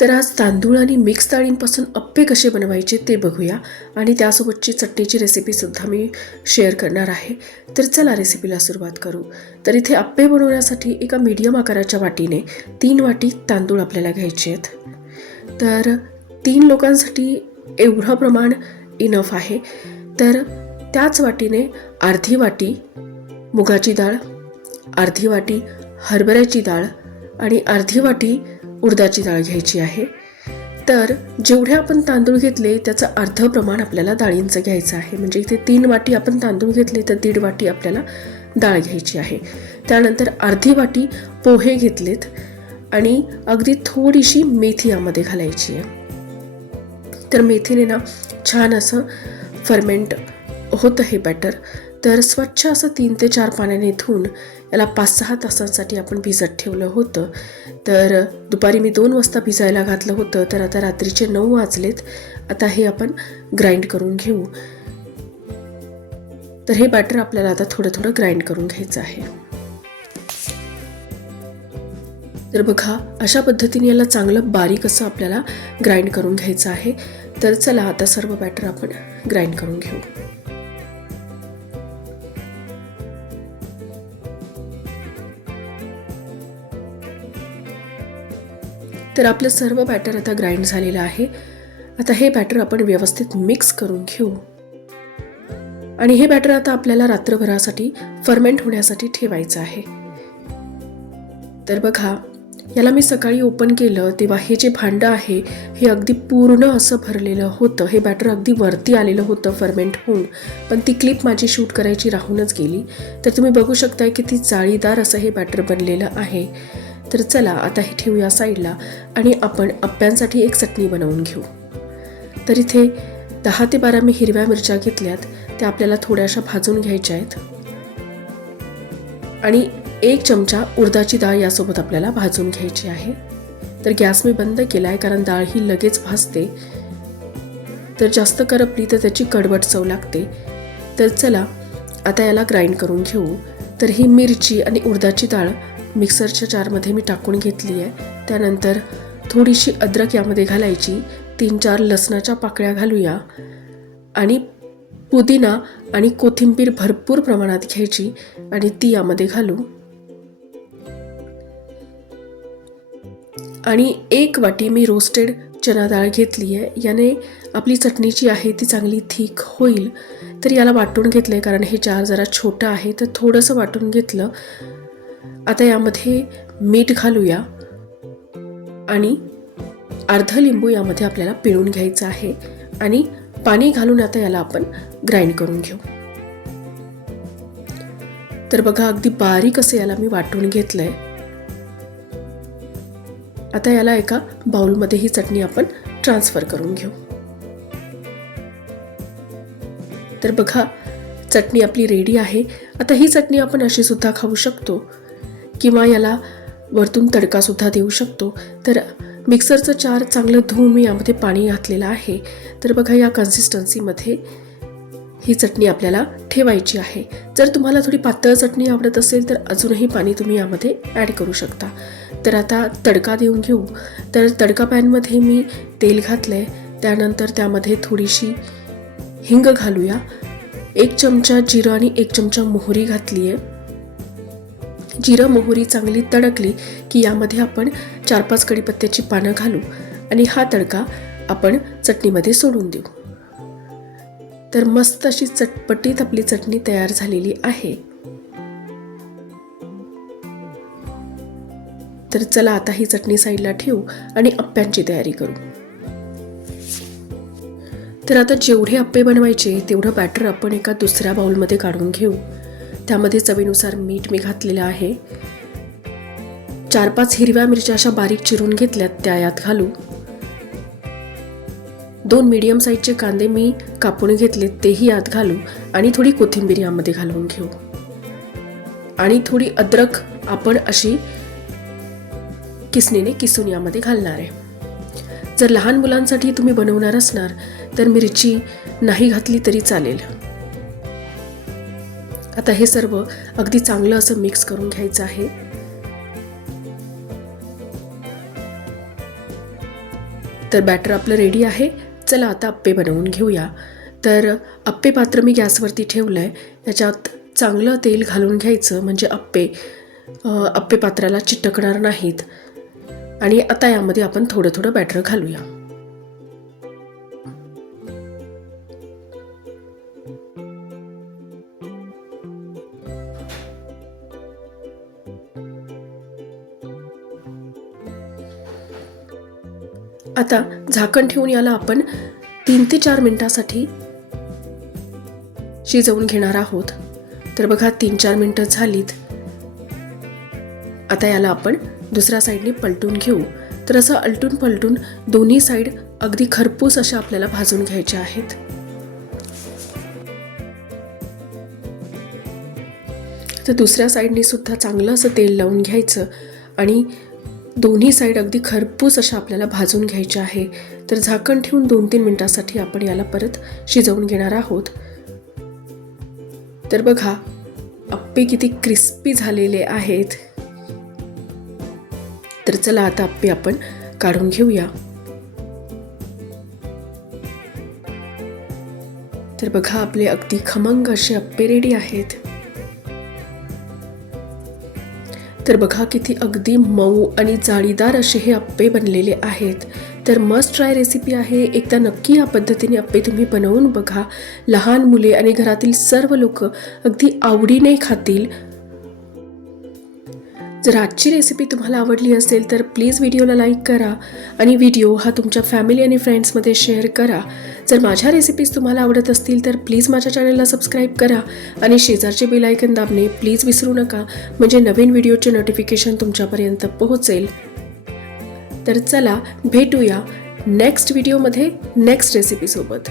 तर आज तांदूळ आणि मिक्स डाळींपासून अप्पे कसे बनवायचे ते बघूया. आणि त्यासोबतची चटणीची रेसिपीसुद्धा मी शेअर करणार आहे. तर चला रेसिपीला सुरुवात करू. तर इथे अप्पे बनवण्यासाठी एका मीडियम आकाराच्या वाटीने तीन वाटी तांदूळ आपल्याला घ्यायचे आहेत. तर तीन लोकांसाठी एवढं प्रमाण इनफ आहे. तर त्याच वाटीने अर्धी वाटी मुगाची डाळ अर्धी वाटी हरभऱ्याची डाळ आणि अर्धी वाटी उडदाची डाळ घ्यायची आहे. तर जेवढे आपण तांदूळ घेतले त्याचं अर्ध प्रमाण आपल्याला डाळींचं घ्यायचं आहे. म्हणजे इथे तीन वाटी आपण तांदूळ घेतले तर दीड वाटी आपल्याला डाळ घ्यायची आहे. त्यानंतर अर्धी वाटी पोहे घेतलेत आणि अगदी थोडीशी मेथी यामध्ये घालायची आहे. तर मेथीने ना छान असं फर्मेंट होतं हे बॅटर तर स्वच्छ असं तीन ते चार पाण्याने धुवून याला पाच सहा तासांसाठी आपण भिजत ठेवलं होतं. तर दुपारी मी दोन वाजता भिजायला घातलं होतं तर आता रात्रीचे नऊ वाजलेत. आता हे आपण ग्राइंड करून घेऊ. तर हे बॅटर आपल्याला आता थोडं थोडं ग्राइंड करून घ्यायचं आहे. तर बघा अशा पद्धतीने याला चांगलं बारीक असं आपल्याला ग्राइंड करून घ्यायचं आहे. तर चला आता सर्व बॅटर आपण ग्राइंड करून घेऊ. तर आपलं सर्व बॅटर आता ग्राइंड झालेलं आहे. आता हे बॅटर आपण व्यवस्थित मिक्स करून घेऊ. आणि हे बॅटर आता आपल्याला रात्रभरासाठी फर्मेंट होण्यासाठी ठेवायचं आहे. तर बघा याला मी सकाळी ओपन केलं तेव्हा हे जे भांडं आहे हे अगदी पूर्ण असं भरलेलं होतं. हे बॅटर अगदी वरती आलेलं होतं फर्मेंट होऊन. पण ती क्लिप माझी शूट करायची राहूनच गेली. तर तुम्ही बघू शकताय की ती जाळीदार असं हे बॅटर बनलेलं आहे. तर चला आता हे ठेवूया साईडला आणि आपण अप्प्यांसाठी एक चटणी बनवून घेऊ. तर इथे दहा ते बारा मी हिरव्या मिरच्या घेतल्यात त्या आपल्याला थोड्याशा भाजून घ्यायच्या आहेत. आणि एक चमचा उडदाची डाळ यासोबत आपल्याला भाजून घ्यायची आहे. तर गॅस मी बंद केला आहे कारण डाळ ही लगेच भाजते. तर जास्त करपली तर त्याची कडवट चव लागते. तर चला आता याला ग्राइंड करून घेऊ. तर ही मिरची आणि उडदाची डाळ मिक्सरच्या जारमध्ये मी टाकून घेतली आहे. त्यानंतर थोडीशी अद्रक यामध्ये घालायची. तीन चार लसणाच्या पाकळ्या घालूया. आणि पुदिना आणि कोथिंबीर भरपूर प्रमाणात घ्यायची आणि ती यामध्ये घालू. आणि एक वाटी मी रोस्टेड चना डाळ घेतली आहे. याने आपली चटणी जी आहे ती चांगली थिक होईल. तर याला वाटून घेतलं आहे कारण हे चार जरा छोटं आहे. तर थोडंसं वाटून घेतलं आता यामध्ये मीठ घालूया. आणि अर्ध लिंबू यामध्ये आपल्याला पिळून घ्यायचं आहे. आणि पाणी घालून आता याला आपण ग्राइंड करून घेऊ. तर बघा अगदी बारीक असं याला मी वाटून घेतलंय. आता याला एका बाउलमध्ये ही चटणी आपण ट्रान्सफर करून घेऊ. तर बघा चटणी आपली रेडी आहे. आता ही चटणी आपण अशी सुद्धा खाऊ शकतो. किंवा याला वरतून तडकासुद्धा देऊ शकतो. तर मिक्सरचं चार चांगलं धुवून मी यामध्ये पाणी घातलेलं आहे. तर बघा या कन्सिस्टन्सीमध्ये ही चटणी आपल्याला ठेवायची आहे. जर तुम्हाला थोडी पातळ चटणी आवडत असेल तर अजूनही पाणी तुम्ही यामध्ये ॲड करू शकता. तर आता तडका देऊन घेऊ. तर तडका पॅनमध्ये मी तेल घातलं आहे त्यानंतर त्यामध्ये थोडीशी हिंग घालूया. एक चमचा जिरं आणि एक चमचा मोहरी घातली आहे जिरं मोहरी चांगली तडकली की यामध्ये आपण चार पाच कढीपत्त्याची पानं घालू आणि हा तडका आपण चटणीमध्ये सोडून देऊ. तर मस्त अशी चटपटीत आपली चटणी तयार झालेली आहे. तर चला आता ही चटणी साईडला ठेवू आणि अप्प्यांची तयारी करू. तर आता जेवढे अप्पे बनवायचे तेवढं बॅटर आपण एका दुसऱ्या बाउलमध्ये काढून घेऊ. त्यामध्ये चवीनुसार मीठ मी घातलेलं आहे. चार पाच हिरव्या मिरच्या अशा बारीक चिरून घेतल्यात त्या यात घालू. दोन मीडियम साईजचे कांदे मी कापून घेतले तेही यात घालू आणि थोडी कोथिंबीर यामध्ये घालून घेऊ. आणि थोडी अद्रक आपण अशी किसणीने किसून यामध्ये घालणार आहे. जर लहान मुलांसाठी तुम्ही बनवणार असणार तर मिरची नाही घातली तरी चालेल. आता हे सर्व अगदी चांगलं असं मिक्स करून घ्यायचं आहे. तर बॅटर आपलं रेडी आहे. चला आता अप्पे बनवून घेऊया. तर अप्पे पात्र मी गॅसवरती ठेवलं आहे याच्यात चांगलं तेल घालून घ्यायचं म्हणजे अप्पे अप्पे पात्राला चिटकणार नाहीत. आणि आता यामध्ये आपण थोडं थोडं बॅटर घालूया. आता झाकण ठेवून याला आपण तीन ते चार मिनिटासाठी शिजवून घेणार आहोत. तर बघा तीन चार मिनटं झालीत. आता याला आपण दुसऱ्या साईडने पलटून घेऊ. तर असं अलटून पलटून दोन्ही साईड अगदी खरपूस अशा आपल्याला भाजून घ्यायच्या आहेत. तर दुसऱ्या साईडने सुद्धा चांगलं असं तेल लावून घ्यायचं. आणि दोन्ही साईड अगदी खरपूस अशा आपल्याला भाजून घ्यायच्या आहे. तर झाकण ठेवून दोन तीन मिनटासाठी आपण याला परत शिजवून घेणार आहोत. तर बघा अप्पे किती क्रिस्पी झालेले आहेत. तर चला आता अप्पे आपण काढून घेऊया. तर बघा आपले अगदी खमंग असे अप्पे रेडी आहेत. तर बघा किती अगदी मऊ आणि जाळीदार असे हे अप्पे बनलेले आहेत. तर मस्ट ट्राय रेसिपी आहे. एकदा नक्की या पद्धतीने अप्पे तुम्ही बनवून बघा. लहान मुले आणि घरातील सर्व लोक अगदी आवडीने खातील. जर आजची रेसिपी तुम्हाला आवडली असेल तर प्लीज व्हिडिओला लाईक करा आणि व्हिडिओ हा तुमच्या फॅमिली आणि फ्रेंड्समध्ये शेअर करा. जर माझ्या रेसिपीज तुम्हाला आवडत असतील तर प्लीज माझ्या चॅनलला सबस्क्राईब करा आणि शेजारचे बेलायकन दाबणे प्लीज विसरू नका. म्हणजे नवीन व्हिडिओचे नोटिफिकेशन तुमच्यापर्यंत पोहोचेल. तर चला भेटूया नेक्स्ट व्हिडिओमध्ये नेक्स्ट रेसिपीसोबत